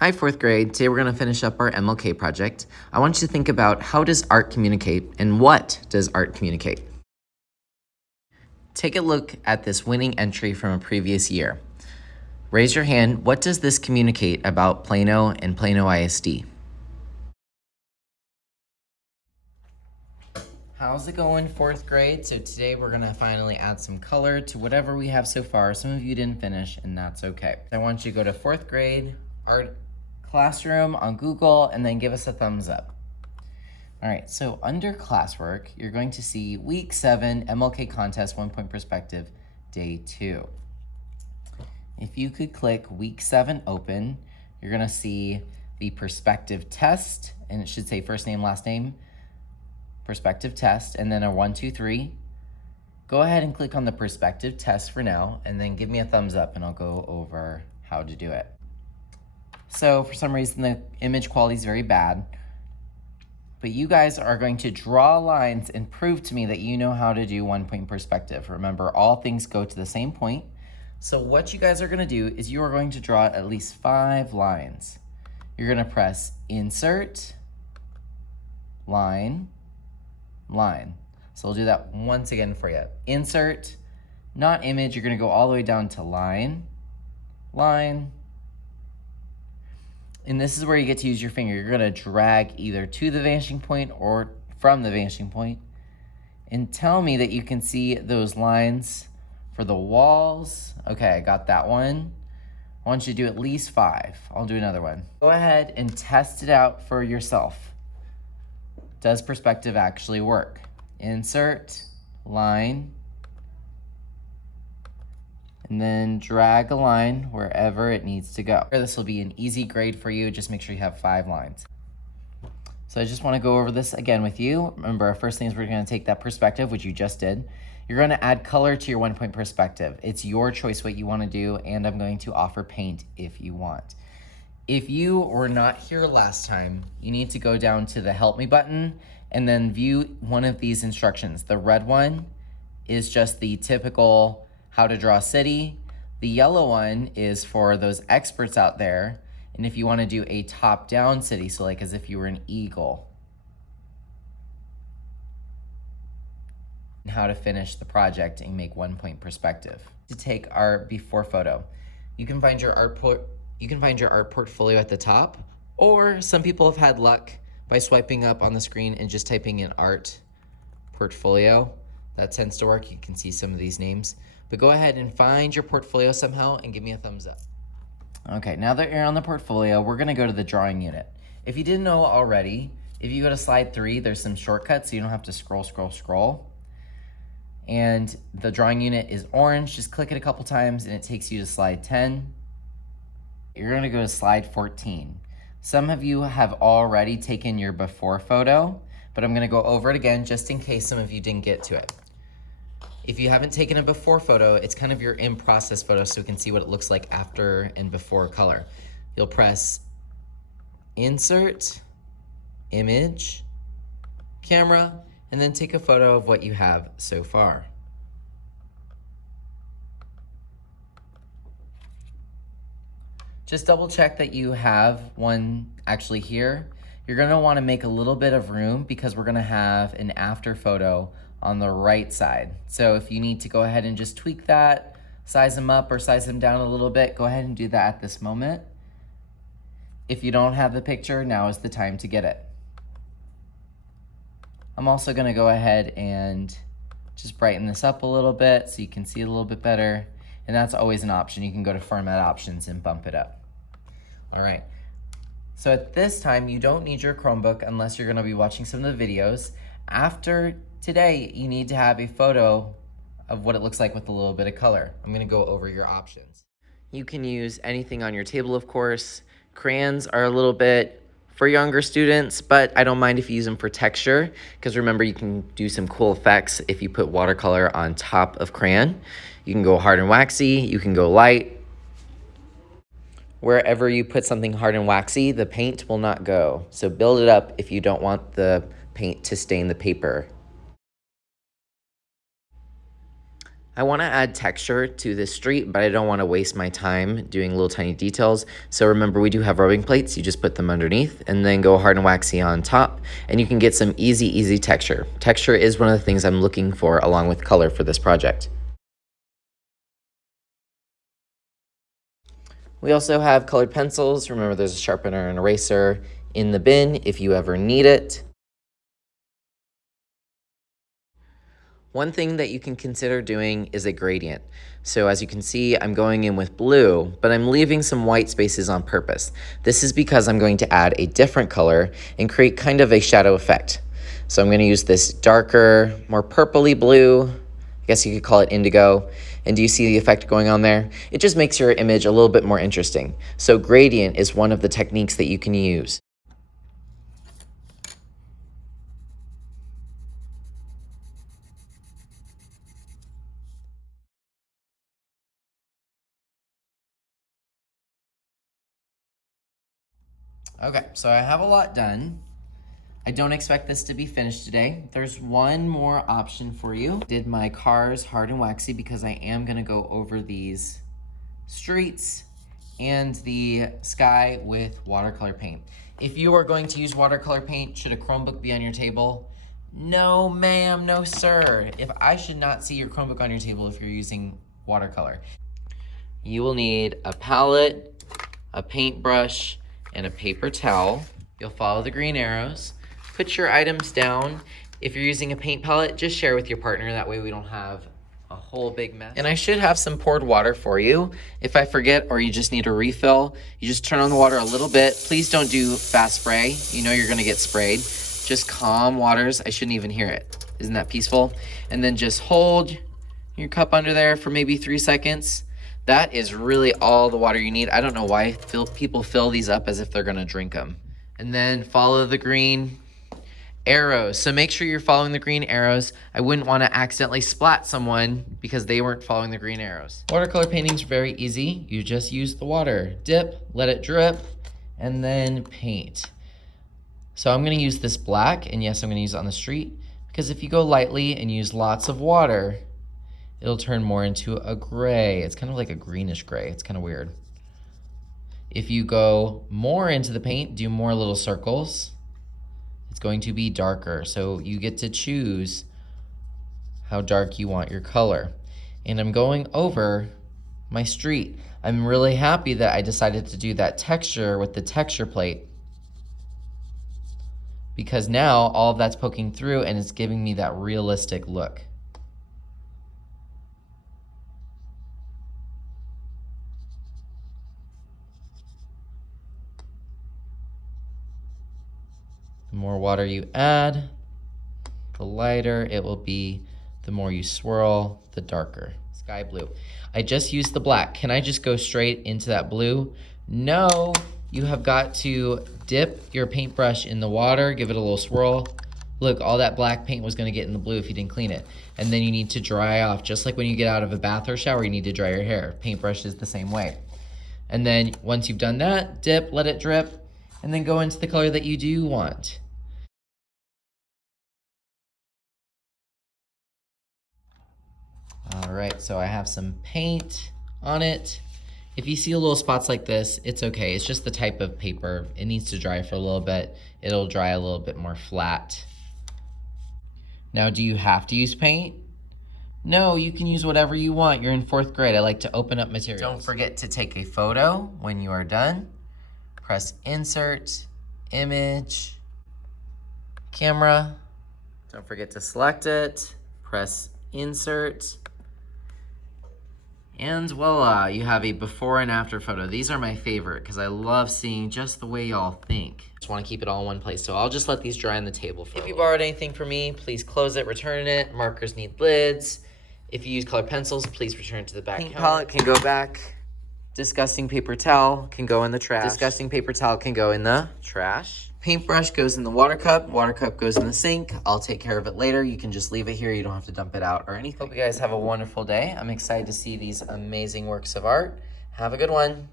Hi, fourth grade. Today we're going to finish up our MLK project. I want you to think about how does art communicate and what does art communicate? Take a look at this winning entry from a previous year. Raise your hand. What does this communicate about Plano and Plano ISD? How's it going, fourth grade? So today we're gonna finally add some color to whatever we have so far. Some of you didn't finish, and that's okay. I want you to go to fourth grade art classroom on Google and then give us a thumbs up. All right, so under classwork, you're going to see week 7 MLK contest 1-point perspective, day 2. If you could click week 7 open, you're gonna see the perspective test, and it should say first name, last name, perspective test, and then a 1, 2, 3. Go ahead and click on the perspective test for now, and then give me a thumbs up and I'll go over how to do it. So for some reason, the image quality is very bad, but you guys are going to draw lines and prove to me that you know how to do 1-point perspective. Remember, all things go to the same point. So what you guys are gonna do is you are going to draw at least 5 lines. You're gonna press insert, line, line. So we'll do that once again for you. Insert, not image, you're gonna go all the way down to line, line, and this is where you get to use your finger. You're gonna drag either to the vanishing point or from the vanishing point, and tell me that you can see those lines for the walls. Okay, I got that one. I want you to do at least 5. I'll do another one. Go ahead and test it out for yourself. Does perspective actually work? Insert, line, and then drag a line wherever it needs to go. This will be an easy grade for you. Just make sure you have 5 lines. So I just want to go over this again with you. Remember, our first thing is we're going to take that perspective, which you just did. You're going to add color to your 1-point perspective. It's your choice what you want to do, and I'm going to offer paint if you want. If you were not here last time, you need to go down to the Help Me button and then view one of these instructions. The red one is just the typical how to draw a city. The yellow one is for those experts out there, and if you want to do a top-down city, so like as if you were an eagle, and how to finish the project and make 1-point perspective. To take our before photo, you can find your art portfolio at the top, or some people have had luck by swiping up on the screen and just typing in art portfolio. That tends to work. You can see some of these names, but go ahead and find your portfolio somehow and give me a thumbs up. Okay, now that you're on the portfolio, we're gonna go to the drawing unit. If you didn't know already, if you go to slide 3, there's some shortcuts so you don't have to scroll. And the drawing unit is orange. Just click it a couple times and it takes you to slide 10. You're gonna go to slide 14. Some of you have already taken your before photo, but I'm gonna go over it again just in case some of you didn't get to it. If you haven't taken a before photo, it's kind of your in-process photo so we can see what it looks like after and before color. You'll press insert, image, camera, and then take a photo of what you have so far. Just double check that you have one actually here. You're gonna wanna make a little bit of room because we're gonna have an after photo on the right side. So if you need to go ahead and just tweak that, size them up or size them down a little bit, go ahead and do that at this moment. If you don't have the picture, now is the time to get it. I'm also gonna go ahead and just brighten this up a little bit so you can see a little bit better. And that's always an option. You can go to format options and bump it up. All right, so at this time, you don't need your Chromebook unless you're gonna be watching some of the videos. After today, you need to have a photo of what it looks like with a little bit of color. I'm gonna go over your options. You can use anything on your table, of course. Crayons are a little bit for younger students, but I don't mind if you use them for texture, because remember, you can do some cool effects if you put watercolor on top of crayon. You can go hard and waxy, you can go light. Wherever you put something hard and waxy, the paint will not go. So build it up if you don't want the paint to stain the paper. I want to add texture to this street, but I don't want to waste my time doing little tiny details. So remember, we do have rubbing plates. You just put them underneath and then go hard and waxy on top, and you can get some easy texture. Texture is one of the things I'm looking for along with color for this project. We also have colored pencils. Remember, there's a sharpener and eraser in the bin if you ever need it. One thing that you can consider doing is a gradient. So as you can see, I'm going in with blue, but I'm leaving some white spaces on purpose. This is because I'm going to add a different color and create kind of a shadow effect. So I'm going to use this darker, more purpley blue, I guess you could call it indigo. And do you see the effect going on there? It just makes your image a little bit more interesting. So gradient is one of the techniques that you can use. Okay, so I have a lot done. I don't expect this to be finished today. There's one more option for you. Did my cars hard and waxy because I am gonna go over these streets and the sky with watercolor paint. If you are going to use watercolor paint, should a Chromebook be on your table? No, ma'am, no, sir. I should not see your Chromebook on your table if you're using watercolor. You will need a palette, a paintbrush, and a paper towel. You'll follow the green arrows. Put your items down. If you're using a paint palette, just share with your partner. That way we don't have a whole big mess. And I should have some poured water for you. If I forget or you just need a refill, you just turn on the water a little bit. Please don't do fast spray. You know you're gonna get sprayed. Just calm waters. I shouldn't even hear it. Isn't that peaceful? And then just hold your cup under there for maybe 3 seconds. That is really all the water you need. I don't know why people fill these up as if they're gonna drink them. And then follow the green arrows. So make sure you're following the green arrows. I wouldn't want to accidentally splat someone because they weren't following the green arrows. Watercolor painting's very easy. You just use the water. Dip, let it drip, and then paint. So I'm gonna use this black, and yes, I'm gonna use it on the street, because if you go lightly and use lots of water, it'll turn more into a gray. It's kind of like a greenish gray. It's kind of weird. If you go more into the paint, do more little circles, it's going to be darker. So you get to choose how dark you want your color. And I'm going over my street. I'm really happy that I decided to do that texture with the texture plate, because now all of that's poking through and it's giving me that realistic look. The more water you add, the lighter it will be. The more you swirl, the darker. Sky blue. I just used the black. Can I just go straight into that blue? No, you have got to dip your paintbrush in the water, give it a little swirl. Look, all that black paint was gonna get in the blue if you didn't clean it. And then you need to dry off, just like when you get out of a bath or shower, you need to dry your hair. Paintbrush is the same way. And then once you've done that, dip, let it drip, and then go into the color that you do want. All right, so I have some paint on it. If you see little spots like this, it's okay. It's just the type of paper. It needs to dry for a little bit. It'll dry a little bit more flat. Now, do you have to use paint? No, you can use whatever you want. You're in 4th grade. I like to open up materials. Don't forget to take a photo when you are done. Press insert, image, camera. Don't forget to select it. Press insert. And voila, you have a before and after photo. These are my favorite because I love seeing just the way y'all think. Just want to keep it all in one place, so I'll just let these dry on the table for If you borrowed anything from me, please close it, return it. Markers need lids. If you use colored pencils, please return it to the back. Paint palette can go back. Disgusting paper towel can go in the trash. Disgusting paper towel can go in the trash. Paintbrush goes in the water cup. Water cup goes in the sink. I'll take care of it later. You can just leave it here. You don't have to dump it out or anything. Hope you guys have a wonderful day. I'm excited to see these amazing works of art. Have a good one.